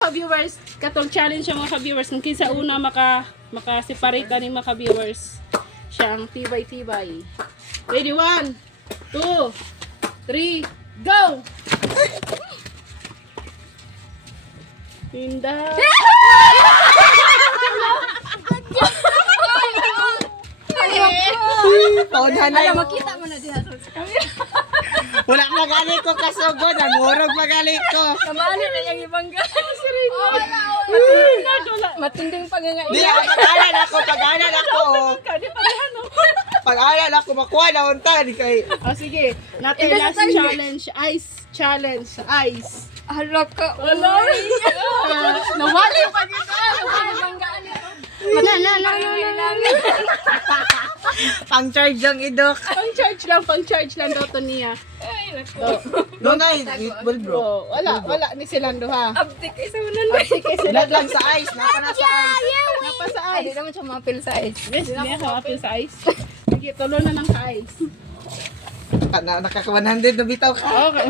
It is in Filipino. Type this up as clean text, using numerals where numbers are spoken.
Ka-viewers, katong challenge siya mga ka-viewers. Kung kinsa una maka-separate ani mga ka-viewers. Siya ang tibay-tibay. Ready, 1, 2, 3, go! Hinda. Paunahan na Alam, yung... makita mo na diha sa camera. Wala magali ko kasugod. Nangurog magali ko. Kamali na yung ibang guys. Matinding Di pangangailan. ako pag-alala ako. Pag-alala ako. Pag-alala ako. Makuha na unta. Di kay... Oh, sige. Natin Iba last sa tayo. challenge. Ice challenge. Ice. Hala ka. Wala. Nawali pa kita. Pang-charge yung idok. Pang-charge lang daw to niya. Doon na, well bro. Oh, wala ni silang duha. Abdik kayo sa unan. Sige, sila Lag lang sa ice. Napa na sa ice. napa sa Ay, di ice. naman siya mapil sa ice. Yes, hindi ako apil sa ice. Sige, tulo na ng ka-ice. Nakaka-100 na bitaw ka. Okay.